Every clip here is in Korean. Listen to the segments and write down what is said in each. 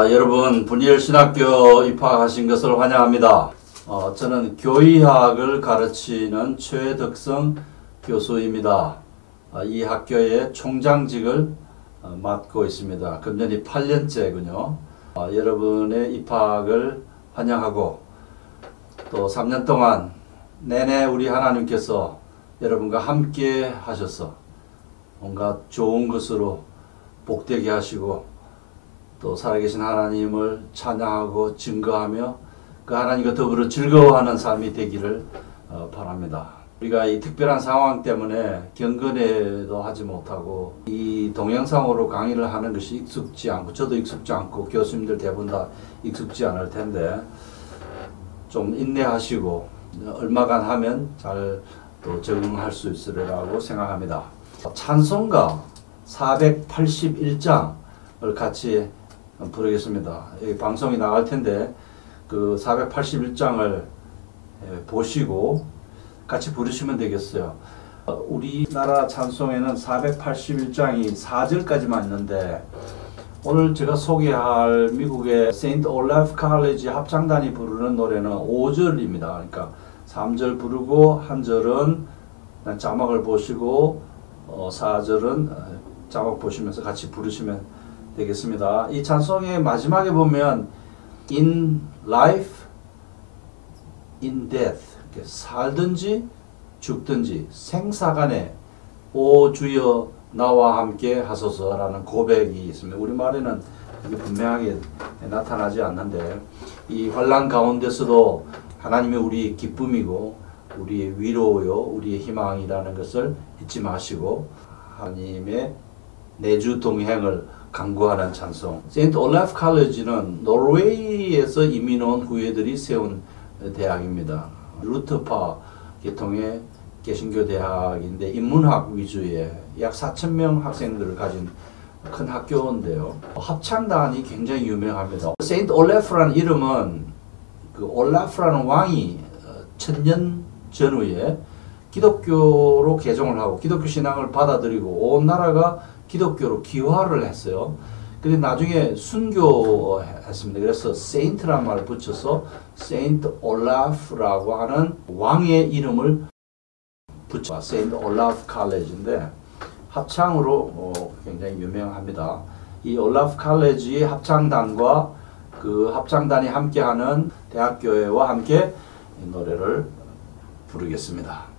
여러분 분일신학교 입학하신 것을 환영합니다. 저는 교의학을 가르치는 최덕성 교수입니다. 이 학교의 총장직을 맡고 있습니다. 금년이 8년째군요. 여러분의 입학을 환영하고 또 3년 동안 내내 우리 하나님께서 여러분과 함께 하셔서 뭔가 좋은 것으로 복되게 하시고 또 살아계신 하나님을 찬양하고 증거하며 그 하나님과 더불어 즐거워하는 삶이 되기를 바랍니다. 우리가 이 특별한 상황 때문에 경건회도 하지 못하고 이 동영상으로 강의를 하는 것이 익숙지 않고 저도 익숙지 않고 교수님들 대부분 다 익숙지 않을 텐데 좀 인내하시고 얼마간 하면 잘 또 적응할 수 있으리라고 생각합니다. 찬송가 481장을 같이 부르겠습니다. 여기 방송이 나갈 텐데 그 481장을 보시고 같이 부르시면 되겠어요. 우리나라 찬송에는 481장이 4절까지만 있는데 오늘 제가 소개할 미국의 세인트 올라프 칼리지 합창단이 부르는 노래는 5절입니다. 그러니까 3절 부르고 한 절은 자막을 보시고 4절은 자막 보시면서 같이 부르시면 되겠습니다. 이 찬송의 마지막에 보면 In life, in death, 살든지 죽든지 생사간에 오 주여 나와 함께 하소서라는 고백이 있습니다. 우리말에는 이게 분명하게 나타나지 않는데 이 환난 가운데서도 하나님이 우리의 기쁨이고 우리의 위로요, 우리의 희망이라는 것을 잊지 마시고 하나님의 내주 동행을 강구하는 찬송. 세인트 올라프 칼리지는 노르웨이에서 이민 온 후예들이 세운 대학입니다. 루터파 계통의 개신교 대학인데 인문학 위주의 약 4,000명 학생들을 가진 큰 학교인데요. 합창단이 굉장히 유명합니다. 세인트 올라프라는 이름은 그 올라프라는 왕이 1000년 전후에 기독교로 개종을 하고 기독교 신앙을 받아들이고 온 나라가 기독교로 기화를 했어요. 근데 나중에 순교했습니다. 그래서 세인트란 말을 붙여서 세인트 올라프라고 하는 왕의 이름을 붙여 세인트 올라프 칼리지인데 합창으로 굉장히 유명합니다. 이 올라프 칼리지 합창단과 그 합창단이 함께하는 대학교회와 함께 이 노래를 부르겠습니다.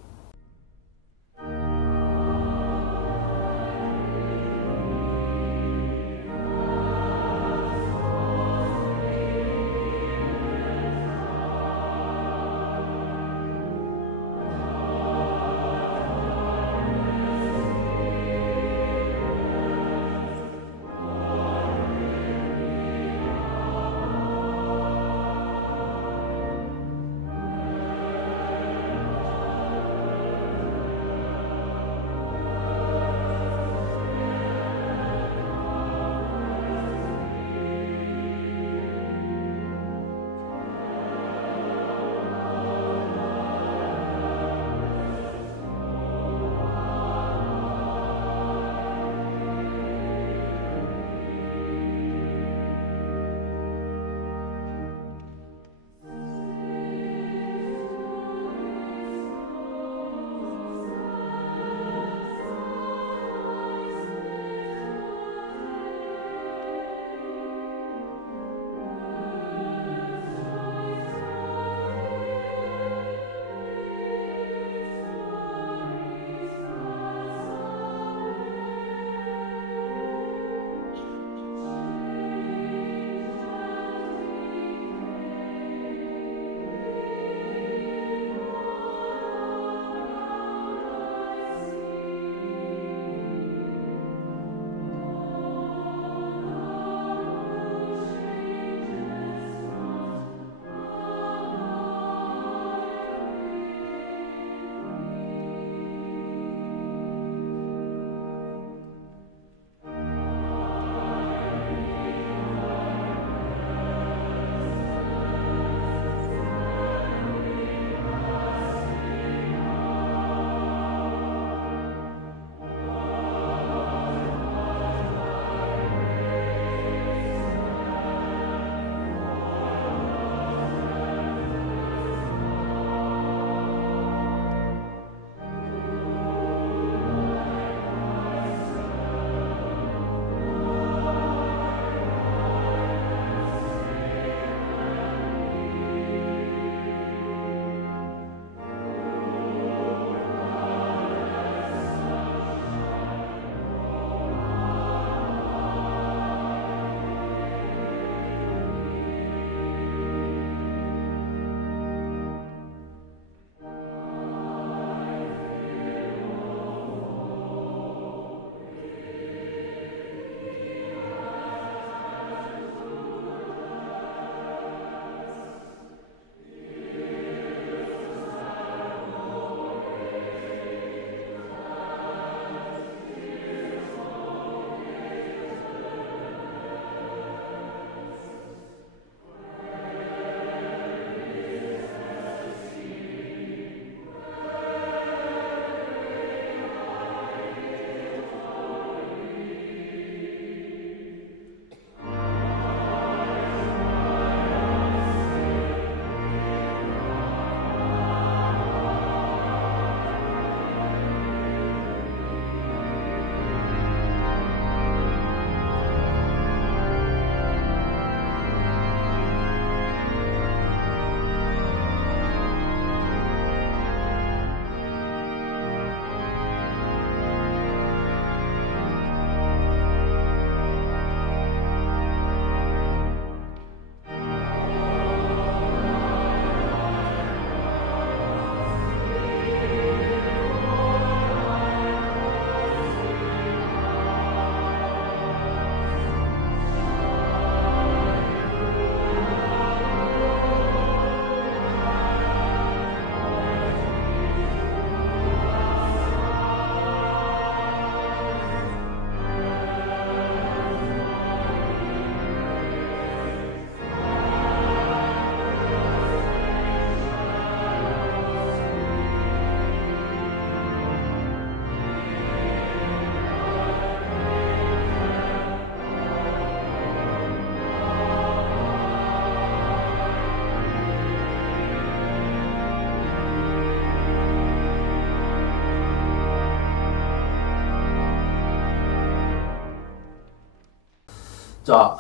자,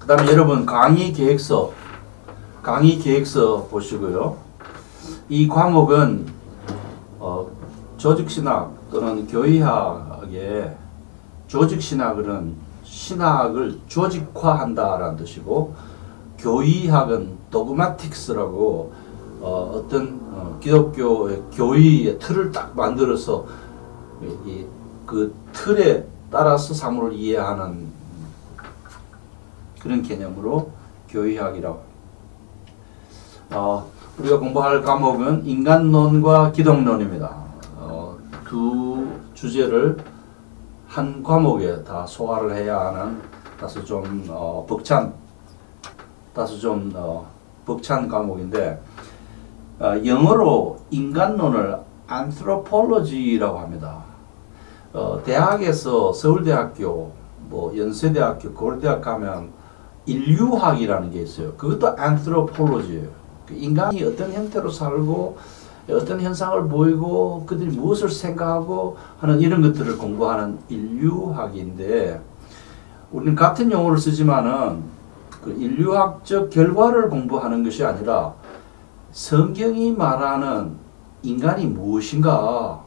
그 다음에 여러분 강의 계획서 보시고요. 이 과목은 조직신학 또는 교의학의 조직신학은 신학을 조직화한다라는 뜻이고, 교의학은 도그마틱스라고 어떤 기독교의 교의의 틀을 딱 만들어서 그 틀에 따라서 사물을 이해하는 그런 개념으로 교의학이라고. 우리가 공부할 과목은 인간론과 기독론입니다. 두 주제를 한 과목에 다 소화를 해야 하는 다소 좀 벅찬 과목인데, 영어로 인간론을 anthropology라고 합니다. 대학에서 서울대학교, 연세대학교, 고려대학 가면 인류학이라는 게 있어요. 그것도 anthropology예요. 인간이 어떤 형태로 살고 어떤 현상을 보이고 그들이 무엇을 생각하고 하는 이런 것들을 공부하는 인류학인데, 우리는 같은 용어를 쓰지만은 그 인류학적 결과를 공부하는 것이 아니라 성경이 말하는 인간이 무엇인가,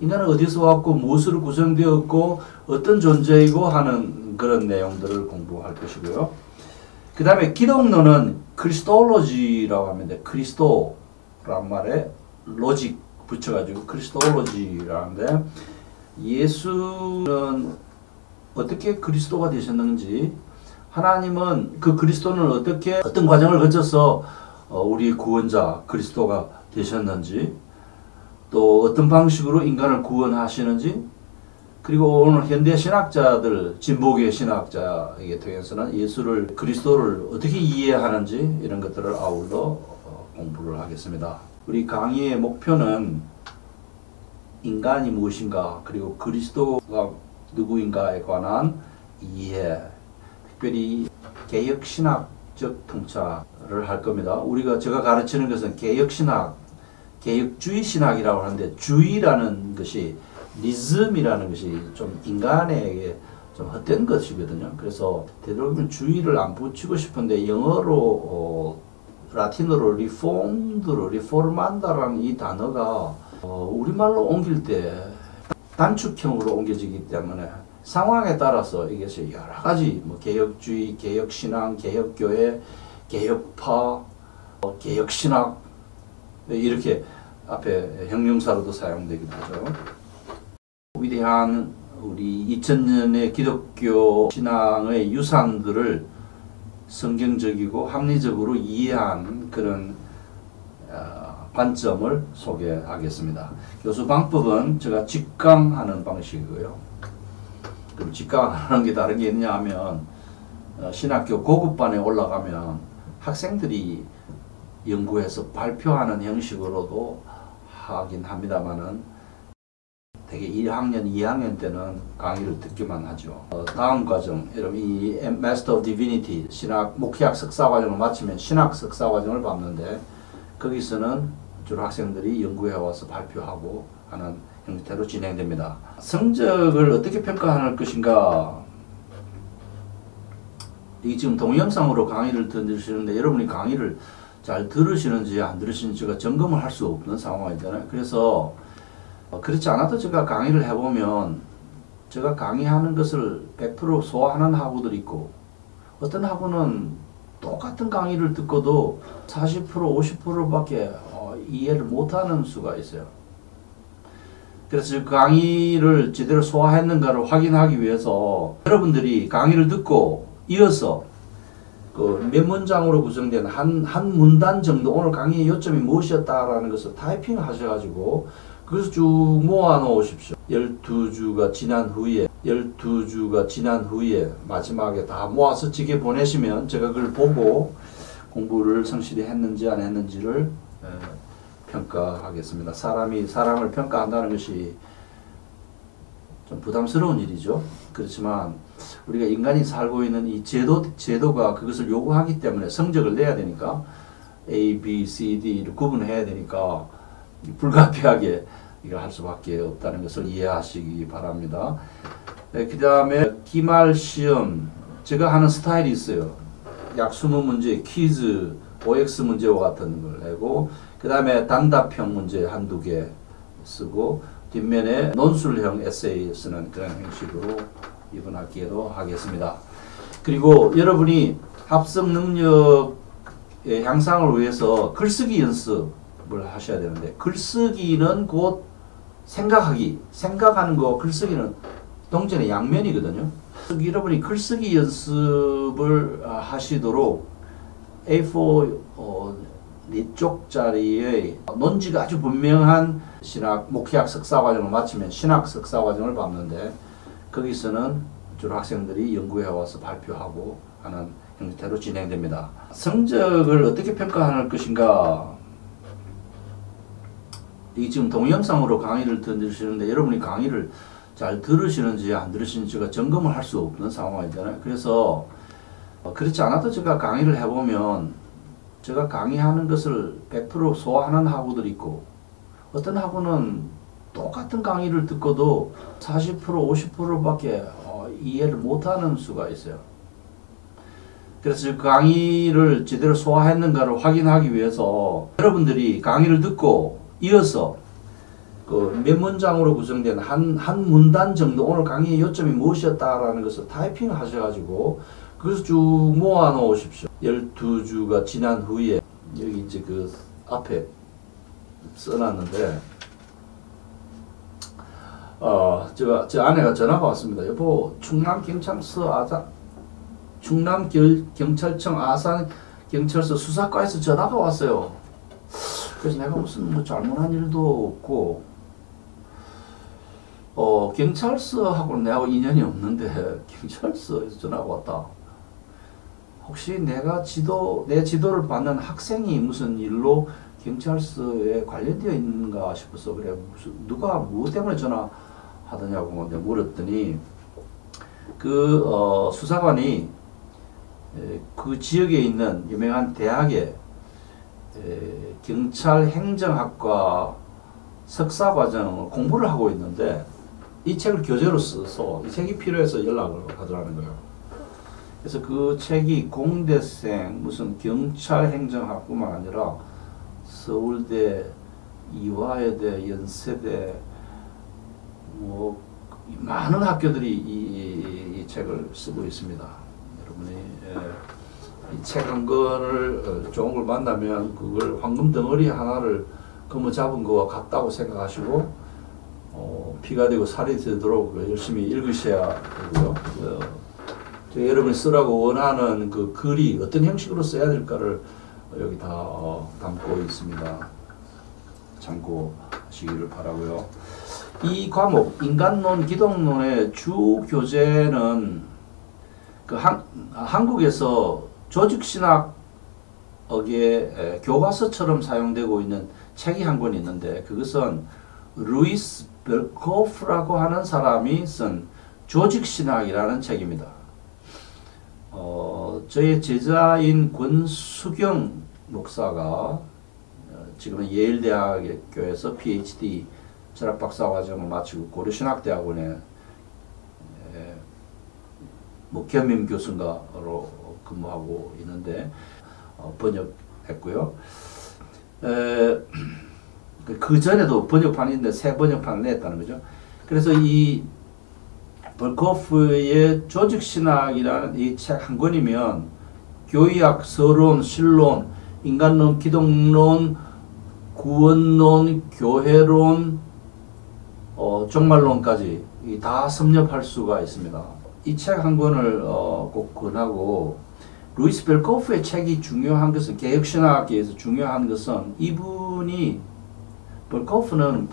인간은 어디서 왔고 무엇으로 구성되었고 어떤 존재이고 하는 그런 내용들을 공부할 것이고요. 그 다음에 기독론은 크리스토로지라고 합니다. 크리스토란 말에 로직 붙여가지고 크리스토로지라는데, 예수는 어떻게 그리스도가 되셨는지, 하나님은 그 그리스도는 어떤 과정을 거쳐서 우리 구원자 그리스도가 되셨는지, 또 어떤 방식으로 인간을 구원하시는지, 그리고 오늘 현대 신학자들, 진보계 신학자에게 통해서는 예수를, 그리스도를 어떻게 이해하는지 이런 것들을 아울러 공부를 하겠습니다. 우리 강의의 목표는 인간이 무엇인가, 그리고 그리스도가 누구인가에 관한 이해, 특별히 개혁신학적 통찰을 할 겁니다. 제가 가르치는 것은 개혁신학, 개혁주의 신학이라고 하는데, 주의라는 것이, 리즘이라는 것이 좀 인간에게 좀 헛된 것이거든요. 그래서 되도록이면 주의를 안 붙이고 싶은데, 영어로 라틴어로 리포르만다라는 이 단어가 우리말로 옮길 때 단축형으로 옮겨지기 때문에 상황에 따라서 이것이 여러 가지 개혁주의, 개혁신앙, 개혁교회, 개혁파, 개혁신학 이렇게 앞에 형용사로도 사용되기도 하죠. 위대한 우리 2000년의 기독교 신앙의 유산들을 성경적이고 합리적으로 이해한 그런 관점을 소개하겠습니다. 교수 방법은 제가 직강하는 방식이고요. 그럼 직강하는 게 다른 게 있냐 하면, 신학교 고급반에 올라가면 학생들이 연구해서 발표하는 형식으로도 하긴 합니다만은, 되게 1학년, 2학년 때는 강의를 듣기만 하죠. 다음 과정, 여러분 이 Master of Divinity, 신학 목회학 석사 과정을 마치면 신학 석사 과정을 밟는데, 거기서는 주로 학생들이 연구해 와서 발표하고 하는 형태로 진행됩니다. 성적을 어떻게 평가할 것인가, 이 지금 동영상으로 강의를 들으시는데, 여러분이 강의를 잘 들으시는지 안 들으시는지 제가 점검을 할 수 없는 상황이잖아요. 그래서 그렇지 않아도 제가 강의를 해보면, 제가 강의하는 것을 100% 소화하는 학우들이 있고, 어떤 학우는 똑같은 강의를 듣고도 40%, 50%밖에 이해를 못하는 수가 있어요. 그래서 강의를 제대로 소화했는가를 확인하기 위해서 여러분들이 강의를 듣고 이어서 그 몇 문장으로 구성된 한 문단 정도, 오늘 강의의 요점이 무엇이었다라는 것을 타이핑 하셔가지고 그것을 쭉 모아 놓으십시오. 12주가 지난 후에 마지막에 다 모아서 집에 보내시면 제가 그걸 보고 공부를 성실히 했는지 안 했는지를 평가하겠습니다. 사람을 평가한다는 것이 좀 부담스러운 일이죠. 그렇지만 우리가 인간이 살고 있는 이 제도가 그것을 요구하기 때문에 성적을 내야 되니까 A, B, C, D를 구분해야 되니까 불가피하게 이걸 할 수밖에 없다는 것을 이해하시기 바랍니다. 그 다음에 기말 시험 제가 하는 스타일이 있어요. 약 20문제 퀴즈 OX 문제와 같은 걸 내고 그 다음에 단답형 문제 한두 개 쓰고 뒷면에 논술형 에세이 쓰는 그런 형식으로 이번 학기에도 하겠습니다. 그리고 여러분이 합성 능력의 향상을 위해서 글쓰기 연습을 하셔야 되는데 글쓰기는 곧 생각하기, 생각하는 거 글쓰기는 동전의 양면이거든요. 여러분이 글쓰기 연습을 하시도록 A4 4쪽짜리의 논지가 아주 분명한 신학 목회학 석사과정을 마치면 신학 석사과정을 밟는데 거기서는 주로 학생들이 연구해 와서 발표하고 하는 형태로 진행됩니다. 성적을 어떻게 평가할 것인가? 이 지금 동영상으로 강의를 들으시는데 여러분이 강의를 잘 들으시는지 안 들으시는지가 점검을 할 수 없는 상황이잖아요. 그래서 그렇지 않아도 제가 강의를 해보면 제가 강의하는 것을 100% 소화하는 학우들이 있고 어떤 학우는 똑같은 강의를 듣고도 40% 50%밖에 이해를 못하는 수가 있어요. 그래서 그 강의를 제대로 소화했는가를 확인하기 위해서 여러분들이 강의를 듣고 이어서 그 몇 문장으로 구성된 한 문단 정도 오늘 강의의 요점이 무엇이었다라는 것을 타이핑 하셔가지고 그래서 쭉 모아 놓으십시오. 12주가 지난 후에 여기 이제 그 앞에 써놨는데 제가 제 아내가 전화가 왔습니다. 여보 충남 경찰청 아산 경찰서 수사과에서 전화가 왔어요. 그래서 내가 무슨 뭐 잘못한 일도 없고 경찰서하고는 내하고 인연이 없는데 경찰서에서 전화가 왔다. 혹시 내 지도를 받는 학생이 무슨 일로 경찰서에 관련되어 있는가 싶어서 그래 누가 뭐 때문에 전화하더냐고 물었더니 그 수사관이 그 지역에 있는 유명한 대학에 경찰 행정학과 석사과정을 공부를 하고 있는데 이 책을 교재로 써서 이 책이 필요해서 연락을 하더라는 거예요. 그래서 그 책이 공대생 무슨 경찰행정학뿐만 아니라 서울대, 이화여대, 연세대 뭐 많은 학교들이 이 책을 쓰고 있습니다. 여러분이 이 책 한 권을 좋은 걸 만나면 그걸 황금 덩어리 하나를 거머 잡은 거와 같다고 생각하시고 피가 되고 살이 되도록 열심히 읽으셔야 되고요. 여러분이 쓰라고 원하는 그 글이 어떤 형식으로 써야 될까를 여기 다 담고 있습니다. 참고하시기를 바라고요. 이 과목 인간론, 기독론의 주 교재는 그 한국에서 조직신학의 교과서처럼 사용되고 있는 책이 한 권 있는데 그것은 루이스 벨코프라고 하는 사람이 쓴 조직신학이라는 책입니다. 저의 제자인 권수경 목사가 지금은 예일대학교에서 PhD 철학박사과정을 마치고 고려신학대학원에 뭐 겸임 교수인가로 근무하고 있는데 번역했고요. 그 전에도 번역판이 있는데 새 번역판을 냈다는 거죠. 그래서 이 벌코프의 조직신학이라는 이 책 한 권이면 교의학, 서론, 신론, 인간론, 기독론, 구원론, 교회론, 종말론까지 다 섭렵할 수가 있습니다. 이 책 한 권을 꼭 권하고 루이스 벨코프의 책이 중요한 것은 개혁신학계에서 중요한 것은 이분이 벨코프는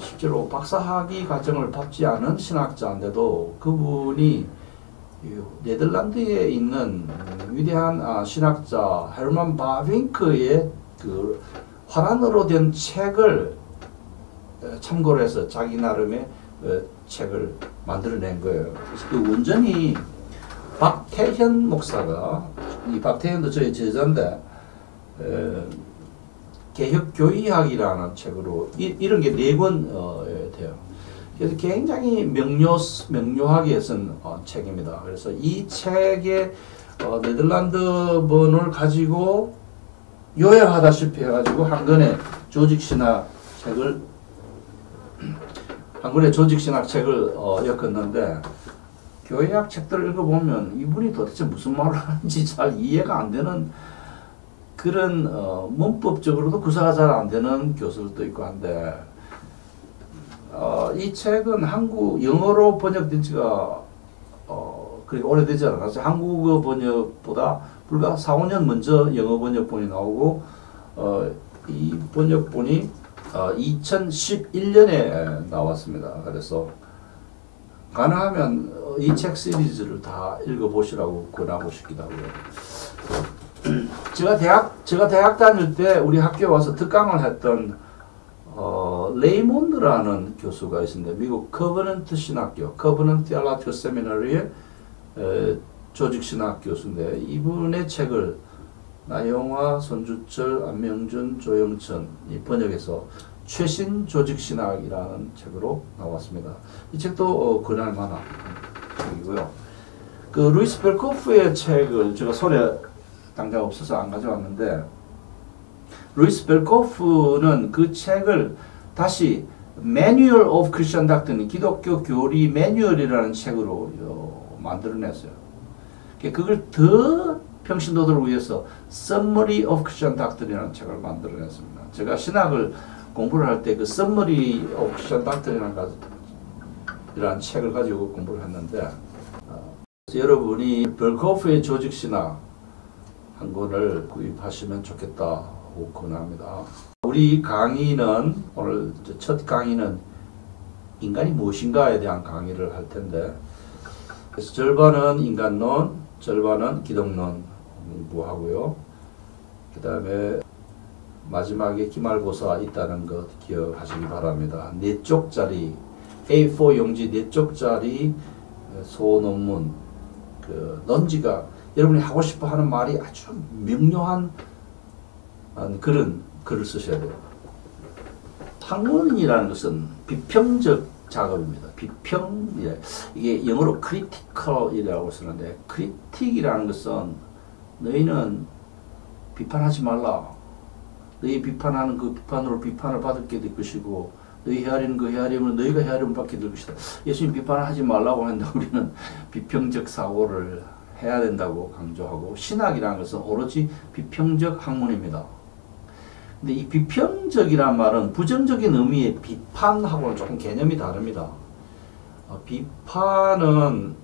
실제로 박사학위 과정을 밟지 않은 신학자인데도 그분이 네덜란드에 있는 위대한 신학자 헤르만 바빙크의 그 화란으로 된 책을 참고로 해서 자기 나름의 책을 만들어낸 거예요. 그래서 그 원전이 박태현 목사가 이 박태현도 저희 제자인데 개혁교의학이라는 책으로 이런 게 4권 돼요. 그래서 굉장히 명료하게 쓴 책입니다. 그래서 이 책의 네덜란드본을 가지고 요약하다시피 해가지고 한 권의 조직신학 책을 엮었는데 교회학 책들을 읽어보면 이분이 도대체 무슨 말을 하는지 잘 이해가 안 되는 그런 문법적으로도 구사가 잘 안 되는 교수들도 있고 한데 이 책은 영어로 번역된 지가 그렇게 오래되지 않아서 한국어 번역보다 불과 4, 5년 먼저 영어 번역본이 나오고 이 번역본이 2011년에 나왔습니다. 그래서 가능하면 이 책 시리즈를 다 읽어보시라고 권하고 싶기도 하고요. 제가 대학 다닐 때 우리 학교에 와서 특강을 했던 레이몬드라는 교수가 있습니다. 미국 커버넌트 신학교, 커버넌트 디알로지컬 세미나리의 조직신학 교수인데 이분의 책을 나영화, 손주철, 안명준, 조영천이 번역해서 최신 조직신학이라는 책으로 나왔습니다. 이 책도 권할 만한 책이고요. 그 루이스 벨코프의 책을 제가 손에 당장 없어서 안 가져왔는데 루이스 벨코프는 그 책을 다시 Manual of Christian Doctrine, 기독교 교리 매뉴얼이라는 책으로 만들어냈어요. 그걸 더 평신도들을 위해서 Summary of Christian Doctrine이라는 책을 만들어냈습니다. 제가 신학을 공부를 할 때 그 Summary of Christian Doctrine이라는 책을 가지고 공부를 했는데 여러분이 벨코프의 조직신학 한 권을 구입하시면 좋겠다고 권합니다. 우리 강의는 오늘 첫 강의는 인간이 무엇인가에 대한 강의를 할 텐데 그래서 절반은 인간론, 절반은 기독론 공부하고요. 그 다음에 마지막에 기말고사 있다는 것 기억하시기 바랍니다. 4쪽짜리 A4 용지 4쪽짜리 소논문 그 논지가 여러분이 하고 싶어 하는 말이 아주 명료한 그런 글을 쓰셔야 돼요. 학문이라는 것은 비평적 작업입니다. 이게 영어로 critical이라고 쓰는데 critic이라는 것은 너희는 비판하지 말라. 너희 비판하는 그 비판으로 비판을 받게 될 것이고 너희 헤아리는 그 헤아림을 너희가 헤아림을 받게 될 것이다. 예수님 비판을 하지 말라고 하는데 우리는 비평적 사고를 해야 된다고 강조하고 신학이라는 것은 오로지 비평적 학문입니다. 근데 이 비평적이란 말은 부정적인 의미의 비판하고는 조금 개념이 다릅니다. 비판은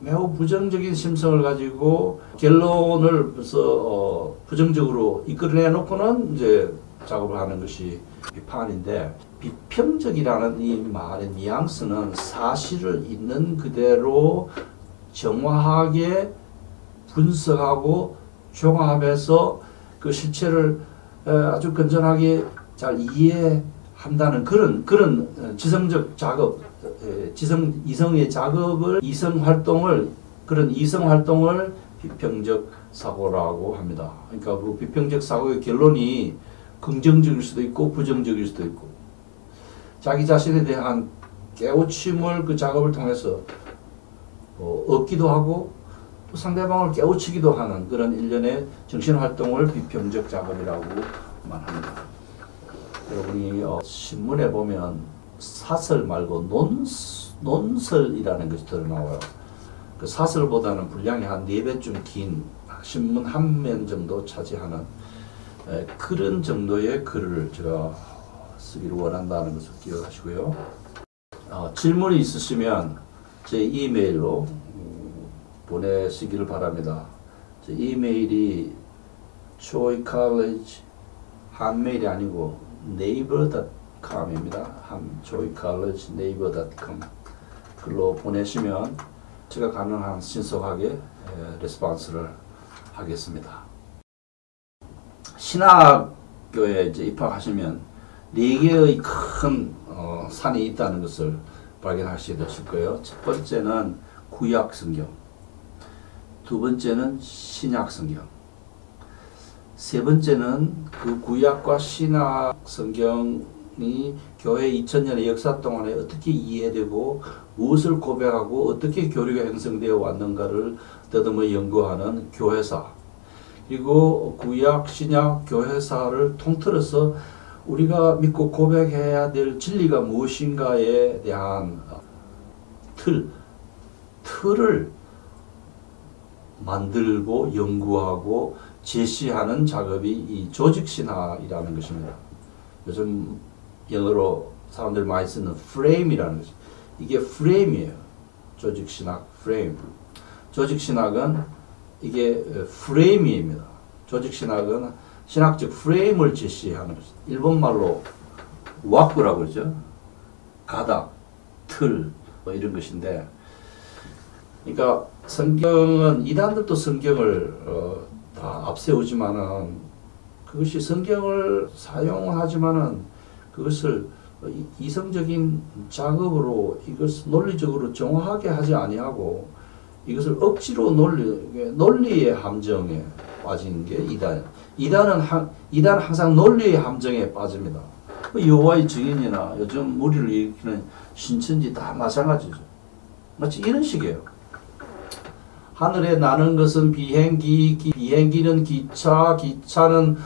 매우 부정적인 심성을 가지고 결론을 벌써 부정적으로 이끌어내 놓고는 이제 작업을 하는 것이 비판인데 비평적이라는 이 말의 뉘앙스는 사실을 있는 그대로 정확하게 분석하고 종합해서 그 실체를 아주 건전하게 잘 이해한다는 그런 지성적 작업, 이성의 작업을 그런 이성 활동을 비평적 사고라고 합니다. 그러니까 그 비평적 사고의 결론이 긍정적일 수도 있고 부정적일 수도 있고 자기 자신에 대한 깨우침을 그 작업을 통해서 얻기도 하고 또 상대방을 깨우치기도 하는 그런 일련의 정신활동을 비평적 작업이라고 말합니다. 여러분이 신문에 보면 사설 말고 논설이라는 것이 드러나와요. 그 사설보다는 분량이 한 4배쯤 긴 신문 한 면 정도 차지하는 그런 정도의 글을 제가 쓰기를 원한다는 것을 기억하시고요. 질문이 있으시면 제 이메일로 보내시기를 바랍니다. 제 이메일이 joycollege 한메일이 아니고 naver.com입니다. joycollege naver.com 글로 보내시면 제가 가능한 신속하게 레스폰스를 하겠습니다. 신학교에 이제 입학하시면 4개의 큰 산이 있다는 것을 발견하시게 되실 거예요. 첫 번째는 구약 성경, 두 번째는 신약 성경, 세 번째는 그 구약과 신약 성경의 교회 2000년의 역사 동안에 어떻게 이해되고 무엇을 고백하고 어떻게 교리가 형성되어 왔는가를 더듬어 연구하는 교회사, 그리고 구약, 신약, 교회사를 통틀어서 우리가 믿고 고백해야 될 진리가 무엇인가에 대한 틀을 만들고 연구하고 제시하는 작업이 이 조직신학이라는 것입니다. 요즘 영어로 사람들이 많이 쓰는 프레임이라는 것이, 이게 프레임이에요. 조직신학 프레임. 조직신학은 이게 프레임입니다. 조직신학은 신학적 프레임을 제시하는 것입니다. 일본말로 와꾸라고 그러죠. 가닥, 틀, 뭐 이런 것인데, 그러니까 성경은, 이단들도 성경을 다 앞세우지만은, 그것이 성경을 사용하지만은 그것을 이성적인 작업으로 이것을 논리적으로 정확하게 하지 아니하고 이것을 억지로 논리의 함정에 빠진 게 이단. 이단은 항상 논리의 함정에 빠집니다. 여호와의 증인이나 요즘 무리를 일으키는 신천지 다 마찬가지죠. 마치 이런 식이에요. 하늘에 나는 것은 비행기, 비행기는 기차, 기차는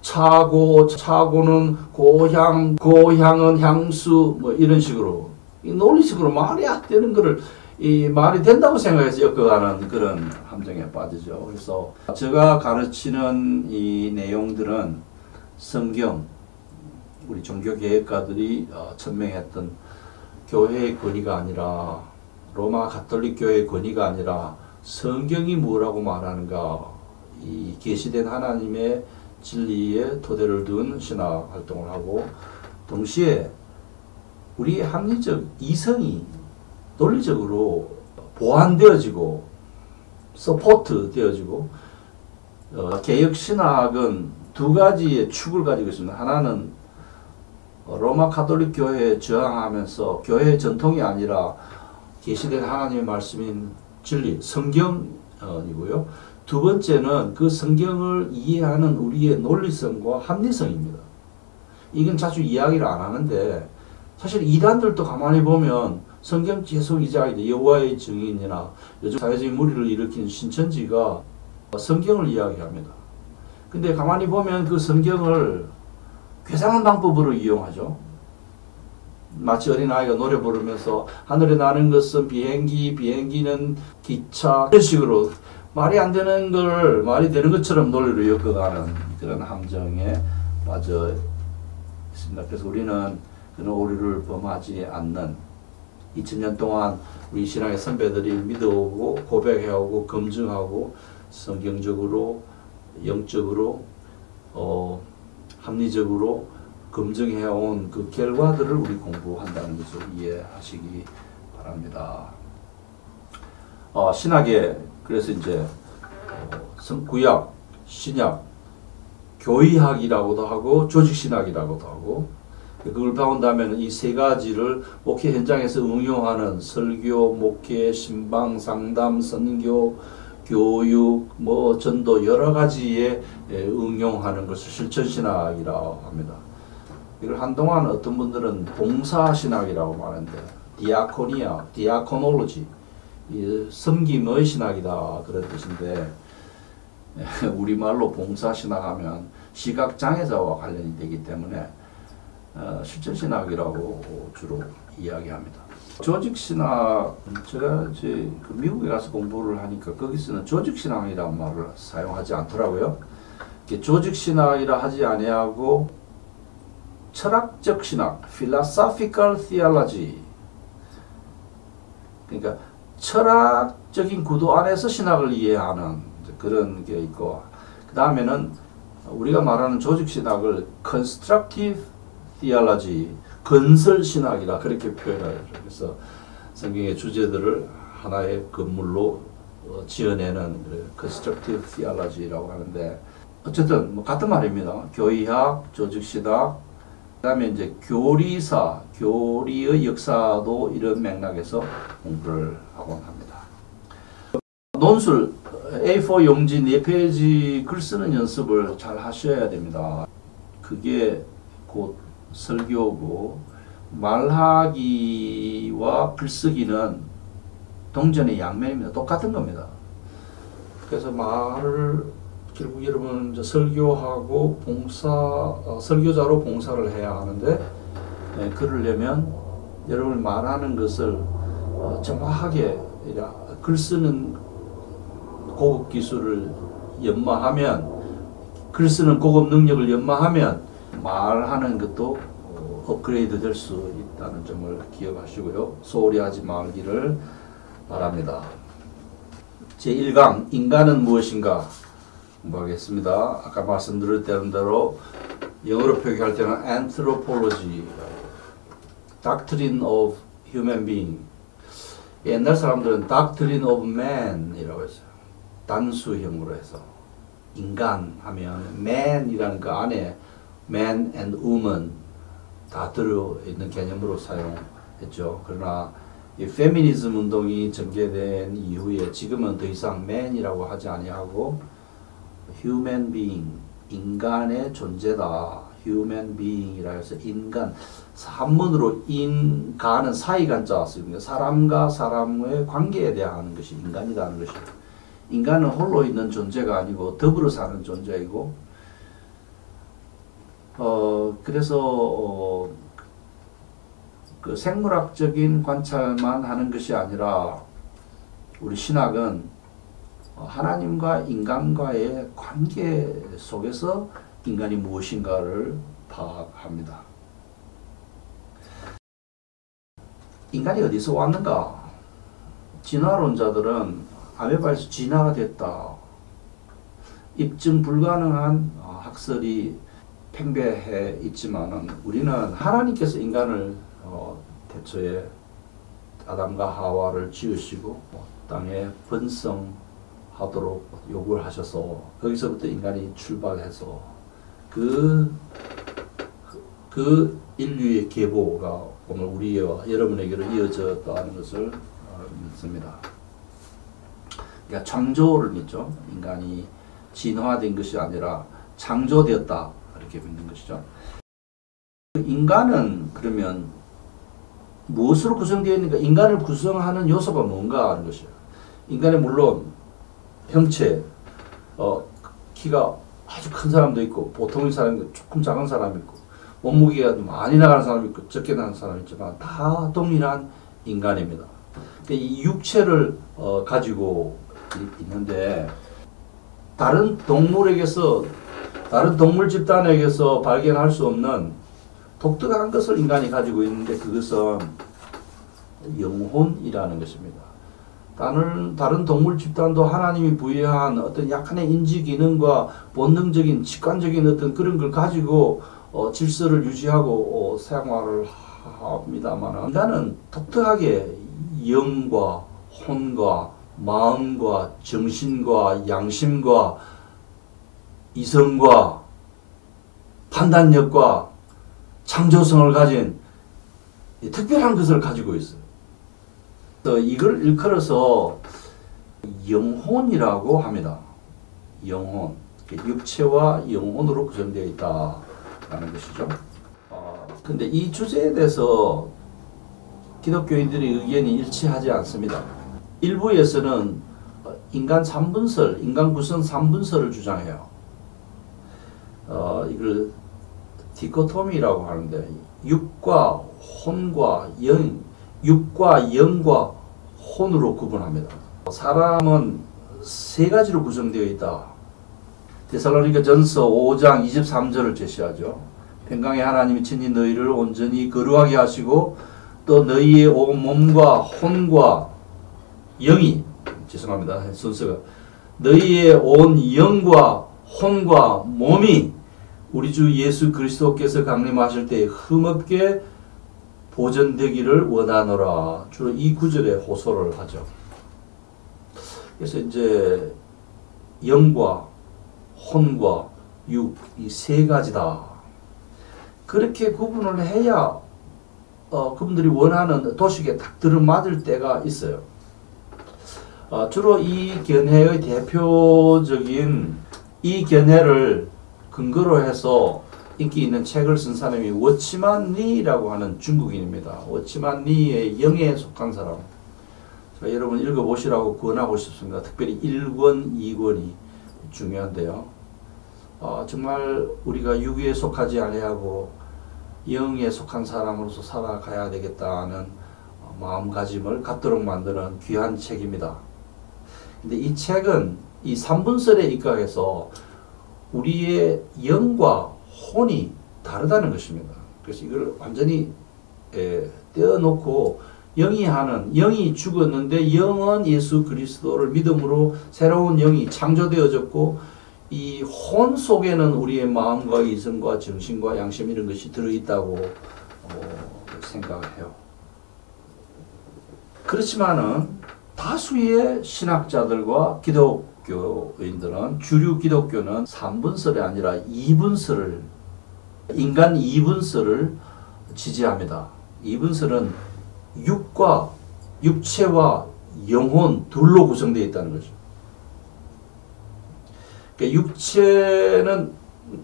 차고, 차고는 고향, 고향은 향수, 뭐 이런 식으로 이 논리식으로 말이 안 되는 거를 이 말이 된다고 생각해서 엮어가는 그런 함정에 빠지죠. 그래서 제가 가르치는 이 내용들은 성경, 우리 종교개혁가들이 천명했던 교회의 권위가 아니라, 로마 가톨릭 교회의 권위가 아니라 성경이 뭐라고 말하는가, 이 계시된 하나님의 진리에 토대를 둔 신학 활동을 하고, 동시에 우리의 합리적 이성이 논리적으로 보완되어지고 서포트 되어지고, 개혁신학은 두 가지의 축을 가지고 있습니다. 하나는 로마 가톨릭 교회에 저항하면서 교회의 전통이 아니라 계시된 하나님의 말씀인 진리, 성경이고요. 두 번째는 그 성경을 이해하는 우리의 논리성과 합리성입니다. 이건 자주 이야기를 안 하는데, 사실 이단들도 가만히 보면 성경 해석이자 여호와의 증인이나 요즘 사회적인 무리를 일으킨 신천지가 성경을 이야기합니다. 근데 가만히 보면 그 성경을 괴상한 방법으로 이용하죠. 마치 어린아이가 노래 부르면서 하늘에 나는 것은 비행기, 비행기는 기차, 이런 식으로 말이 안 되는 걸 말이 되는 것처럼 논리로 엮어가는 그런 함정에 빠져 있습니다. 그래서 우리는 그런 오류를 범하지 않는, 2000년 동안 우리 신앙의 선배들이 믿어오고 고백해오고 검증하고 성경적으로, 영적으로, 합리적으로 검증해온 그 결과들을 우리 공부한다는 것을 이해하시기 바랍니다. 신학에 그래서 이제 구약, 신약, 교의학이라고도 하고 조직신학이라고도 하고, 그걸 배운다면 이 세 가지를 목회 현장에서 응용하는 설교, 목회, 신방, 상담, 선교, 교육, 뭐 전도 여러 가지에 응용하는 것을 실천신학이라고 합니다. 이걸 한동안 어떤 분들은 봉사신학이라고 말하는데, 디아코니아, 디아코놀로지, 섬김의 신학이다 그런 뜻인데, 우리말로 봉사신학하면 시각장애자와 관련이 되기 때문에 실천신학이라고 주로 이야기합니다. 조직신학, 제가 이제 그 미국에 가서 공부를 하니까 거기서는 조직신학이라는 말을 사용하지 않더라고요. 조직신학이라 하지 아니하고 철학적 신학, philosophical theology, 그러니까 철학적인 구도 안에서 신학을 이해하는 그런 게 있고, 그 다음에는 우리가 말하는 조직신학을 constructive theology, 건설신학이라 그렇게 표현해요. 그래서 성경의 주제들을 하나의 건물로 지어내는 constructive theology라고 하는데, 어쨌든 뭐 같은 말입니다. 교의학, 조직신학, 그 다음에 이제 교리사, 교리의 역사도 이런 맥락에서 공부를 하곤 합니다. 논술, A4 용지 4페이지 글 쓰는 연습을 잘 하셔야 됩니다. 그게 곧 설교고 말하기와 글쓰기는 동전의 양면입니다. 똑같은 겁니다. 그래서 말을 결국 여러분 이제 설교하고 설교자로 봉사를 해야 하는데 그러려면 여러분이 말하는 것을 정확하게 글 쓰는 고급 기술을 연마하면 글 쓰는 고급 능력을 연마하면 말하는 것도 업그레이드 될 수 있다는 점을 기억하시고요. 소홀히 하지 말기를 바랍니다. 제1강 인간은 무엇인가 공부하겠습니다. 아까 말씀드렸던 대로 영어로 표기할 때는 anthropology, doctrine of human being. 옛날 사람들은 doctrine of man이라고 했어요. 단수형으로 해서 인간 하면 man이라는 그 안에 man and woman 다 들어있는 개념으로 사용했죠. 그러나 이 페미니즘 운동이 전개된 이후에 지금은 더 이상 man이라고 하지 아니하고 human being, 인간의 존재다. human being이라 해서 인간, 한문으로 인간은 사이간자 쓰입니다. 사람과 사람의 관계에 대한 것이 인간이라는 것입니다. 인간은 홀로 있는 존재가 아니고 더불어 사는 존재이고 그래서 그 생물학적인 관찰만 하는 것이 아니라 우리 신학은 하나님과 인간과의 관계 속에서 인간이 무엇인가를 파악합니다. 인간이 어디서 왔는가? 진화론자들은 아메바에서 진화가 됐다. 입증 불가능한 학설이 팽배해 있지만 우리는 하나님께서 인간을 태초에 아담과 하와를 지으시고 땅에 번성하도록 요구를 하셔서 거기서부터 인간이 출발해서 그 인류의 계보가 오늘 우리와 여러분에게로 이어졌다는 것을 믿습니다. 그러니까 창조를 믿죠. 인간이 진화된 것이 아니라 창조되었다 이렇게 믿는 것이죠. 인간은 그러면 무엇으로 구성되어 있는가? 인간을 구성하는 요소가 뭔가 하는 것이에요. 인간의 물론 형체, 키가 아주 큰 사람도 있고 보통의 사람도 조금 작은 사람이 있고 몸무게가 많이 나가는 사람이 있고 적게 나가는 사람이 있지만 다 동일한 인간입니다. 이 육체를 가지고 있는데 다른 동물 집단에게서 발견할 수 없는 독특한 것을 인간이 가지고 있는데 그것은 영혼이라는 것입니다. 다른 동물 집단도 하나님이 부여한 어떤 약간의 인지 기능과 본능적인 직관적인 어떤 그런 걸 가지고 질서를 유지하고 생활을 합니다만 인간은 독특하게 영과 혼과 마음과 정신과 양심과 이성과 판단력과 창조성을 가진 특별한 것을 가지고 있어요. 이걸 일컬어서 영혼이라고 합니다. 영혼. 육체와 영혼으로 구성되어 있다라는 것이죠. 근데 이 주제에 대해서 기독교인들의 의견이 일치하지 않습니다. 일부에서는 인간 구성 3분설을 주장해요. 이걸 디코토미라고 하는데 육과 혼과 영과 혼으로 구분합니다. 사람은 세 가지로 구성되어 있다. 데살로니가 전서 5장 23절을 제시하죠. 평강의 하나님이 친히 너희를 온전히 거룩하게 하시고 또 너희의 온 몸과 혼과 영이 순서가 너희의 온 영과 혼과 몸이 우리 주 예수 그리스도께서 강림하실 때 흠없게 보존되기를 원하노라. 주로 이 구절에 호소를 하죠. 그래서 이제 영과 혼과 육 이 세 가지다. 그렇게 구분을 해야 그분들이 원하는 도식에 딱 들어맞을 때가 있어요. 주로 이 견해의 대표적인 이 견해를 근거로 해서 인기 있는 책을 쓴 사람이 워치만 리라고 하는 중국인입니다. 워치만 리의 영에 속한 사람. 자, 여러분 읽어보시라고 권하고 싶습니다. 특별히 1권, 2권이 중요한데요. 정말 우리가 육에 속하지 아니하고 영에 속한 사람으로서 살아가야 되겠다는 마음가짐을 갖도록 만드는 귀한 책입니다. 근데 이 책은 이 3분설에 입각해서 우리의 영과 혼이 다르다는 것입니다. 그래서 이걸 완전히 떼어놓고 영이 죽었는데 영은 예수 그리스도를 믿음으로 새로운 영이 창조되어졌고 이 혼 속에는 우리의 마음과 이성과 정신과 양심 이런 것이 들어있다고 생각을 해요. 그렇지만은 다수의 신학자들과 기독교인들은 주류 기독교는 3분설이 아니라 2분설을 인간 2분설을 지지합니다. 2분설은 육체와 영혼 둘로 구성되어 있다는 거죠. 그러니까 육체는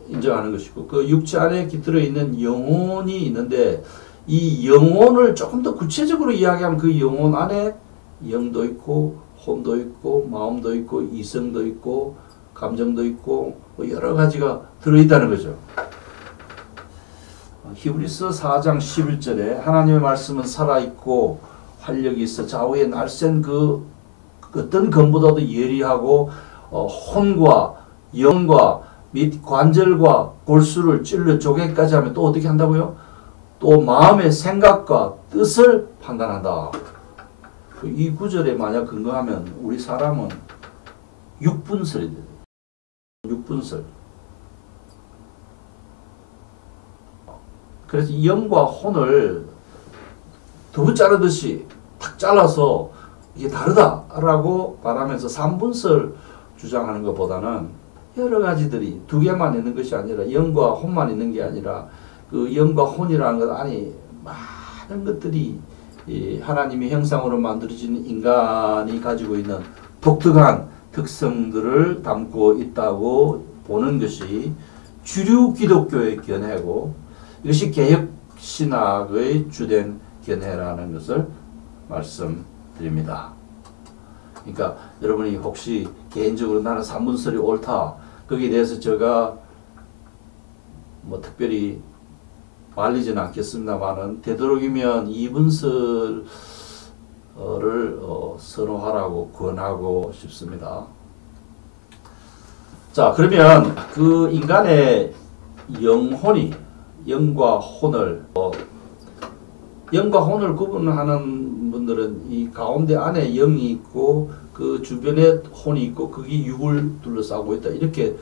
인정하는 것이고 그 육체 안에 들어있는 영혼이 있는데 이 영혼을 조금 더 구체적으로 이야기하면 그 영혼 안에 영도 있고 혼도 있고 마음도 있고 이성도 있고 감정도 있고 여러 가지가 들어있다는 거죠. 히브리서 4장 11절에 하나님의 말씀은 살아있고 활력이 있어 좌우에 날쌘 그 어떤 검보다도 예리하고 혼과 영과 및 관절과 골수를 찔러 쪼개기까지 하면 또 어떻게 한다고요? 또 마음의 생각과 뜻을 판단한다. 이 구절에 만약 근거하면 우리 사람은 6분설이 돼요. 6분설. 그래서 영과 혼을 두부 자르듯이 탁 잘라서 이게 다르다라고 말하면서 3분설 주장하는 것보다는 여러 가지들이 두 개만 있는 것이 아니라 영과 혼만 있는 게 아니라 그 영과 혼이라는 것 안에 많은 것들이 하나님의 형상으로 만들어진 인간이 가지고 있는 독특한 특성들을 담고 있다고 보는 것이 주류 기독교의 견해고 이것이 개혁신학의 주된 견해라는 것을 말씀드립니다. 그러니까 여러분이 혹시 개인적으로 나는 3분설이 옳다 거기에 대해서 제가 뭐 특별히 말리지는 않겠습니다만은 되도록이면 2분설을 선호하라고 권하고 싶습니다. 자, 그러면 그 인간의 영혼이 영과 혼을 구분하는 분들은 이 가운데 안에 영이 있고 그 주변에 혼이 있고 그게 육을 둘러싸고 있다 이렇게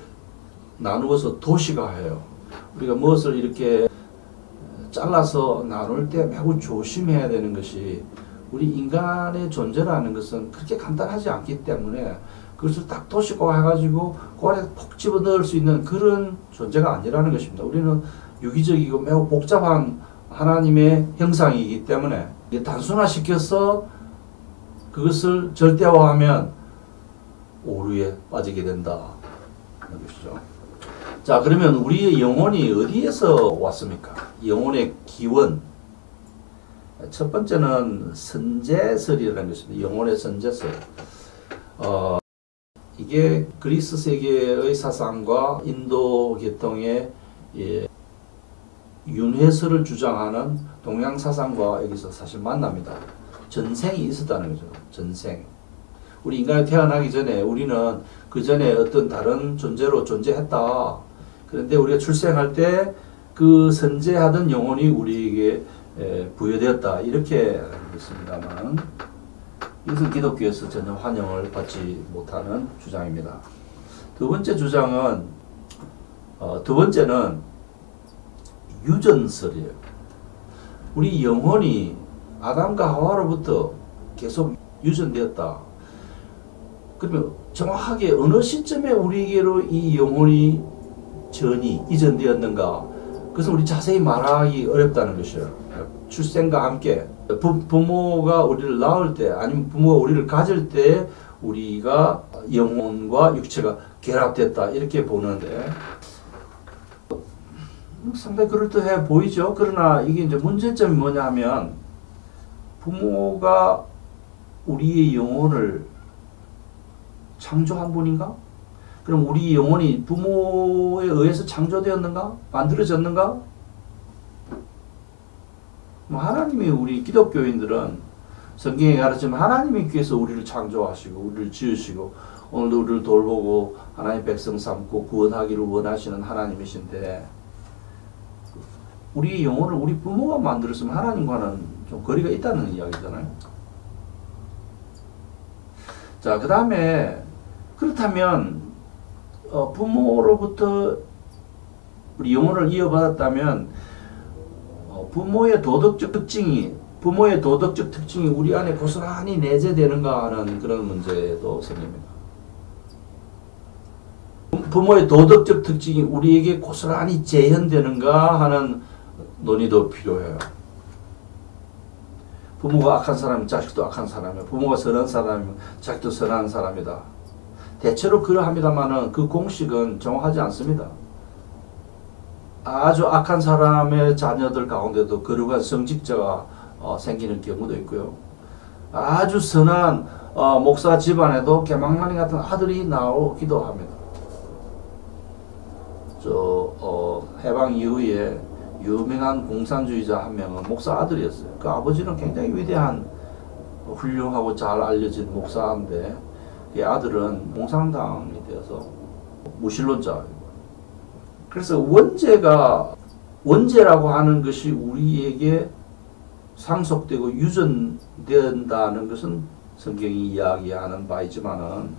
나누어서 도시화해요. 우리가 무엇을 이렇게 잘라서 나눌 때 매우 조심해야 되는 것이 우리 인간의 존재라는 것은 그렇게 간단하지 않기 때문에 그것을 딱 도시화해가지고 그 안에 푹 집어넣을 수 있는 그런 존재가 아니라는 것입니다. 우리는 유기적이고 매우 복잡한 하나님의 형상이기 때문에 단순화시켜서 그것을 절대화하면 오류에 빠지게 된다 하는 것이죠. 자, 그러면 우리의 영혼이 어디에서 왔습니까? 영혼의 기원. 첫 번째는 선제설이라는 것입니다. 영혼의 선제설. 이게 그리스 세계의 사상과 인도 계통의 윤회설을 주장하는 동양 사상과 여기서 사실 만납니다. 전생이 있었다는 거죠. 전생. 우리 인간이 태어나기 전에 우리는 그 전에 어떤 다른 존재로 존재했다. 그런데 우리가 출생할 때 그 선제하던 영혼이 우리에게 부여되었다. 이렇게 알고 있습니다만 이것은 기독교에서 전혀 환영을 받지 못하는 주장입니다. 두 번째는 유전설이에요. 우리 영혼이 아담과 하와로부터 계속 유전되었다. 그러면 정확하게 어느 시점에 우리에게로 이 영혼이 이전되었는가? 그것은 우리 자세히 말하기 어렵다는 것이에요. 출생과 함께 부모가 우리를 낳을 때 아니면 부모가 우리를 가질 때 우리가 영혼과 육체가 결합됐다 이렇게 보는데 상당히 그럴듯해 보이죠. 그러나 이게 이제 문제점이 뭐냐 하면 부모가 우리의 영혼을 창조한 분인가? 그럼 우리 영혼이 부모에 의해서 창조되었는가? 만들어졌는가? 하나님이 우리 기독교인들은 성경에 가르치면 하나님께서 우리를 창조하시고 우리를 지으시고 오늘도 우리를 돌보고 하나님의 백성 삼고 구원하기를 원하시는 하나님이신데 우리 영혼을 우리 부모가 만들었으면 하나님과는 좀 거리가 있다는 이야기잖아요. 자, 그 다음에 그렇다면 부모로부터 우리 영혼을 이어받았다면 부모의 도덕적 특징이 우리 안에 고스란히 내재되는가 하는 그런 문제도 생깁니다. 부모의 도덕적 특징이 우리에게 고스란히 재현되는가 하는 논의도 필요해요. 부모가 악한 사람이면 자식도 악한 사람이야. 부모가 선한 사람이면 자식도 선한 사람이다. 대체로 그러합니다만은 그 공식은 정확하지 않습니다. 아주 악한 사람의 자녀들 가운데도 거룩한 성직자가 생기는 경우도 있고요. 아주 선한 목사 집안에도 개망나니 같은 아들이 나오기도 합니다. 해방 이후에 유명한 공산주의자 한 명은 목사 아들이었어요. 그 아버지는 굉장히 위대한 훌륭하고 잘 알려진 목사인데 이 아들은 공산당이 되어서 무신론자. 그래서 원죄라고 하는 것이 우리에게 상속되고 유전된다는 것은 성경이 이야기하는 바이지만은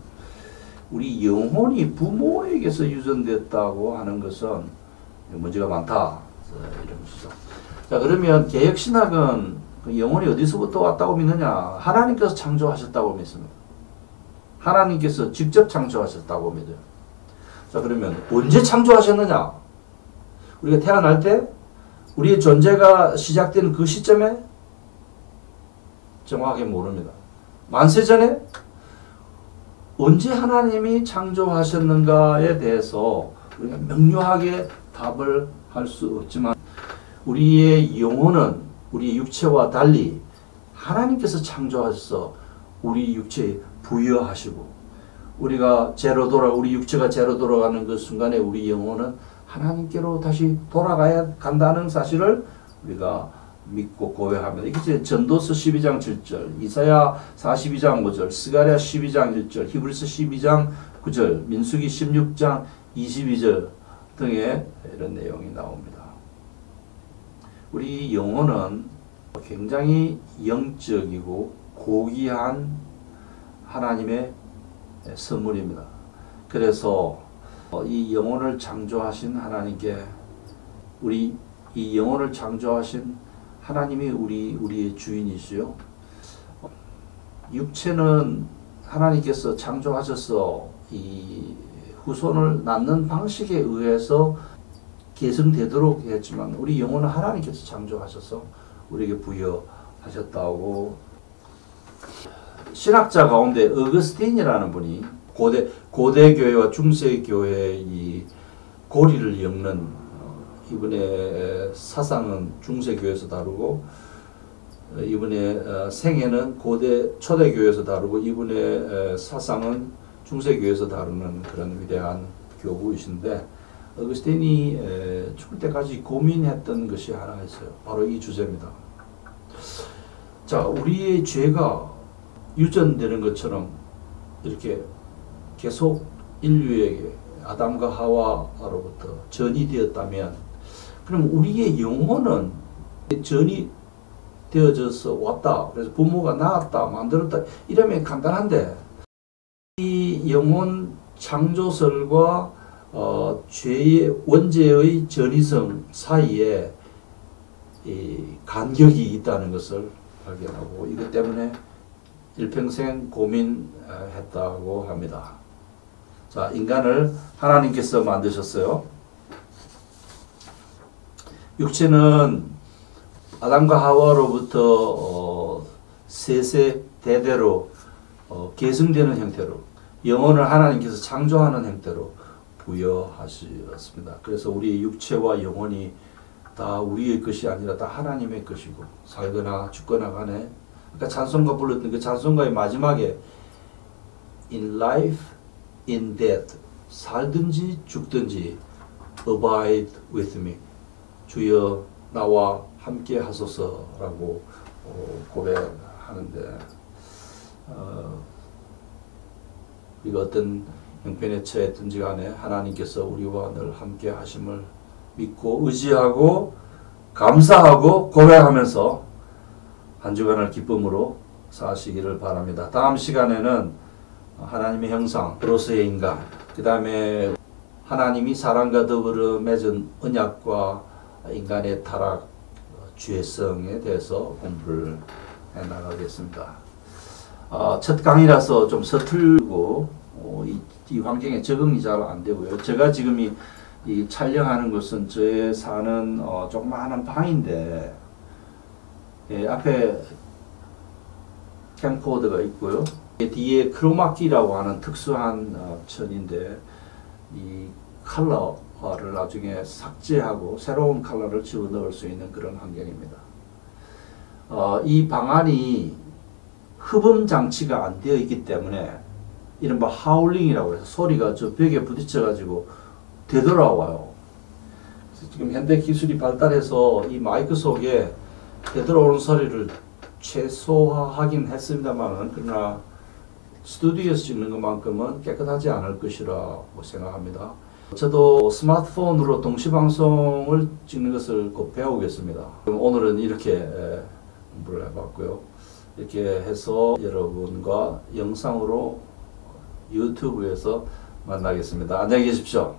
우리 영혼이 부모에게서 유전됐다고 하는 것은 문제가 많다. 이런 것이죠. 자, 그러면 개혁신학은 그 영혼이 어디서부터 왔다고 믿느냐? 하나님께서 창조하셨다고 믿습니다. 하나님께서 직접 창조하셨다고 믿어요. 자, 그러면 언제 창조하셨느냐? 우리가 태어날 때 우리의 존재가 시작되는 그 시점에 정확하게 모릅니다. 만세 전에 언제 하나님이 창조하셨는가에 대해서 우리가 명료하게 답을 할 수 없지만 우리의 영혼은 우리 육체와 달리 하나님께서 창조하셔서 우리 육체에 부여하시고 우리가 우리 육체가 죄로 돌아가는 그 순간에 우리 영혼은 하나님께로 다시 돌아가야 간다는 사실을 우리가 믿고 고백합니다. 이게 전도서 12장 7절, 이사야 42장 5절, 스가랴 12장 1절, 히브리서 12장 9절, 민수기 16장 22절 등의 이런 내용이 나옵니다. 우리 영혼은 굉장히 영적이고 고귀한 하나님의 선물입니다. 그래서 이 영혼을 창조하신 하나님께 이 영혼을 창조하신 하나님이 우리의 주인이시요. 육체는 하나님께서 창조하셔서 이 후손을 낳는 방식에 의해서 계승되도록 했지만 우리 영혼은 하나님께서 창조하셔서 우리에게 부여하셨다고. 신학자 가운데 어거스틴이라는 분이 고대 교회와 중세 교회의 이 고리를 엮는 이분의 사상은 중세 교회에서 다루고 이분의 생애는 초대 교회에서 다루고 이분의 사상은 중세 교회에서 다루는 그런 위대한 교부이신데 어거스틴이 죽을 때까지 고민했던 것이 하나 있어요. 바로 이 주제입니다. 자, 우리의 죄가 유전되는 것처럼 이렇게 계속 인류에게 아담과 하와로부터 전이 되었다면 그럼 우리의 영혼은 전이 되어져서 왔다. 그래서 부모가 낳았다, 만들었다. 이러면 간단한데 이 영혼 창조설과 죄의 원죄의 전이성 사이에 이 간격이 있다는 것을 발견하고 이것 때문에 일평생 고민했다고 합니다. 자, 인간을 하나님께서 만드셨어요. 육체는 아담과 하와로부터 세세 대대로 계승되는 형태로 영혼을 하나님께서 창조하는 형태로 부여하셨습니다. 그래서 우리의 육체와 영혼이 다 우리의 것이 아니라 다 하나님의 것이고 살거나 죽거나 간에 그러니까 찬송가 불렀던 그 찬송가의 마지막에 In life, in death 살든지 죽든지 abide with me 주여 나와 함께 하소서라고 고백하는데 우리가 어떤 형편에 처했든지 간에 하나님께서 우리와 늘 함께 하심을 믿고 의지하고 감사하고 고백하면서 한 주간을 기쁨으로 사시기를 바랍니다. 다음 시간에는 하나님의 형상, 그로스의 인간, 그 다음에 하나님이 사람과 더불어 맺은 언약과 인간의 타락, 죄성에 대해서 공부를 해나가겠습니다. 첫 강의라서 좀 서툴고 이 환경에 적응이 잘 안 되고요. 제가 지금 이 촬영하는 것은 저의 사는 조그마한 방인데 앞에 캠코더가 있고요. 뒤에 크로마키라고 하는 특수한 천인데 이 컬러를 나중에 삭제하고 새로운 컬러를 집어넣을 수 있는 그런 환경입니다. 이 방안이 흡음 장치가 안 되어 있기 때문에 이른바 하울링이라고 해서 소리가 저 벽에 부딪혀 가지고 되돌아와요. 그래서 지금 현대 기술이 발달해서 이 마이크 속에 되돌아오는 소리를 최소화하긴 했습니다만 그러나 스튜디오에서 찍는 것만큼은 깨끗하지 않을 것이라고 생각합니다. 저도 스마트폰으로 동시방송을 찍는 것을 곧 배우겠습니다. 오늘은 이렇게 공부를 해봤고요. 이렇게 해서 여러분과 영상으로 유튜브에서 만나겠습니다. 안녕히 계십시오.